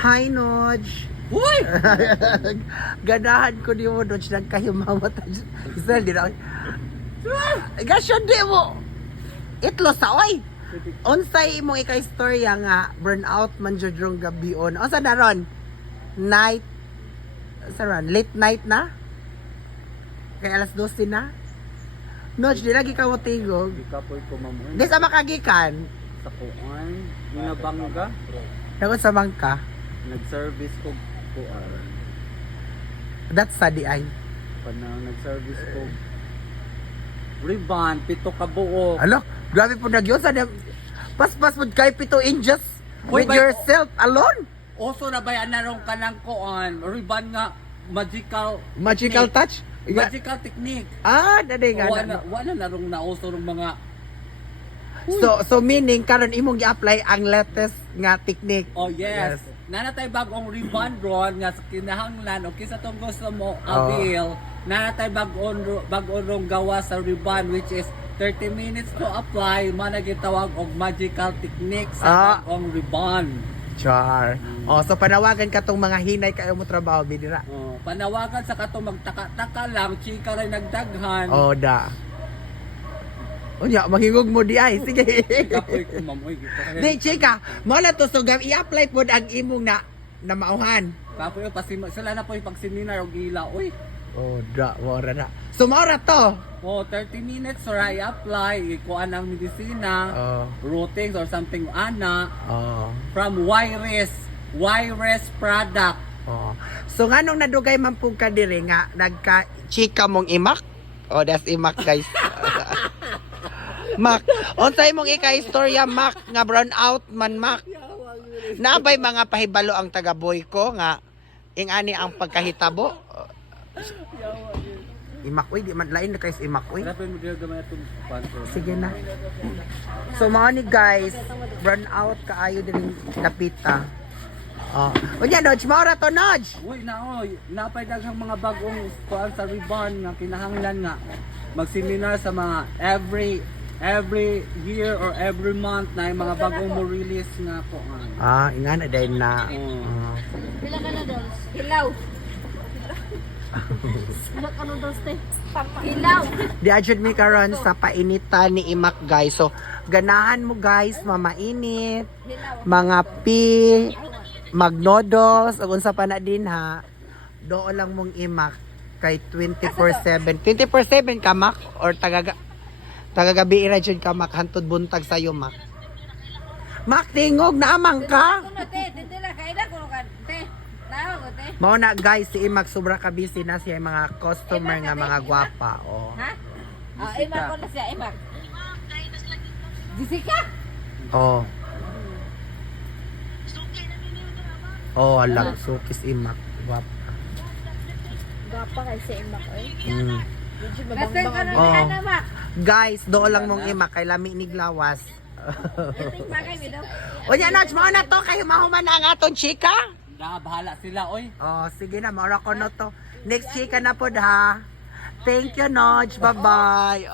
Hi, Noj. Uy! Ganahan ko ni mo, Noj. Nagkahimawat. Isa, di na. Gasyon, di mo. Itlo sa, oy. Unsay imong ika-istorya nga, burnout man jud rong gabion. O sa daron? Night, sa ron, late night na? Kaya alas 12 na? Noj, di lagi ka mo tingog. Di ka po'y kumamuin. Di sa makagikan. Sa kuan. Yung nabangga. Dapat sa bangka. Nag-service ko kuan. That's sa di ay. Nag-service ko. Ribbon, 7 ka buo. Alo, grabe po nagyon sa pas-pas mo kay pito inches Uy, with may- yourself alone. Oso na bayan na ron ka ng kuan. Ribbon nga, magical Magical technique. touch. Magical technique. Daday nga. Wala na rong nauso ng mga So meaning karon imong gi-apply ang latest nga technique. oh yes. Nanatay bagong ribbon ron nga sa kinahanglan o kisa tong gusto mo Oh. avail. Nanatay bagong rong gawa sa ribbon which is 30 minutes to apply man gitawag og magical technique sa bagong ribbon. Char. So panawagan ka tong mga hinay kayo mo trabaho bidira. Panawagan sa katong magtaka-taka lang, chika rin nagdaghan. Da. Unya, mahingog mo di ay. Sige. Kapoy ko mamoy gito. Di, chika. Mo na to. So, i-apply po ang imong na mauhan. Kapoy sila na po yung pagseminar og ila. Uy, Wara na. So, maura to. 30 minutes or I apply, ikuan ang medisina, routings or something ana from Yres product. So, nga nung nadugay man po ka diri nga, nagka-chika mong imak? That's imak, guys. Mac, unsay mong ika-istorya, Mac, nga brown out man, Mac. Nabay mga pahibalo ang taga-boy ko nga, ingani ang pagkahitabo. Imak, uy, di man lain na kayo sa imak, uy. Dapat mo dito gamay itong sponsor. Sige na. So, mga ni guys, brown out kaayo din napita. Unya, Noj, maura to, Noj. Uy, napay daghang mga bagong kuan sa ribbon nga kinahanglan nga magseminar sa mga every year or every month na yung mga bagong mo release nga po. Ingana dahil na. Pila ka na doon? Hilaw. Ano ka na doon, te? Hilaw. Di adjud mi karon sa painitan ni imak, guys. So, ganahan mo, guys, mamainit. Mga magnodos, o unsa pa na din ha. Doon lang mong imak kay 24/7. 24/7 ka, Mak? Or tagagabi ira dyan ka, Mak? Hantod buntag sa'yo, Mak. Mak, tingog, naamang ka? Ano, te? Dito na, kailan ko ka, te? Tawag ko, te? Mao na, guys, si imak sobra ka busy na siya mga customer nga mga gwapa. Ha? Imak ko na siya, imak. Jessica? Alam, sukis imak. Gwapa. Gapa kay si imak, eh. Kasi ka na na, mak. Guys, doon lang mong imak kay lami ni glawas. Iting bagay, mi daw. Unya, Noj, mo na to kayo mahuman na ang atong chika? Bahala sila, oy. Sige na, maura ko na to. Next chika na po ha. Thank you, Noj. Bye-bye.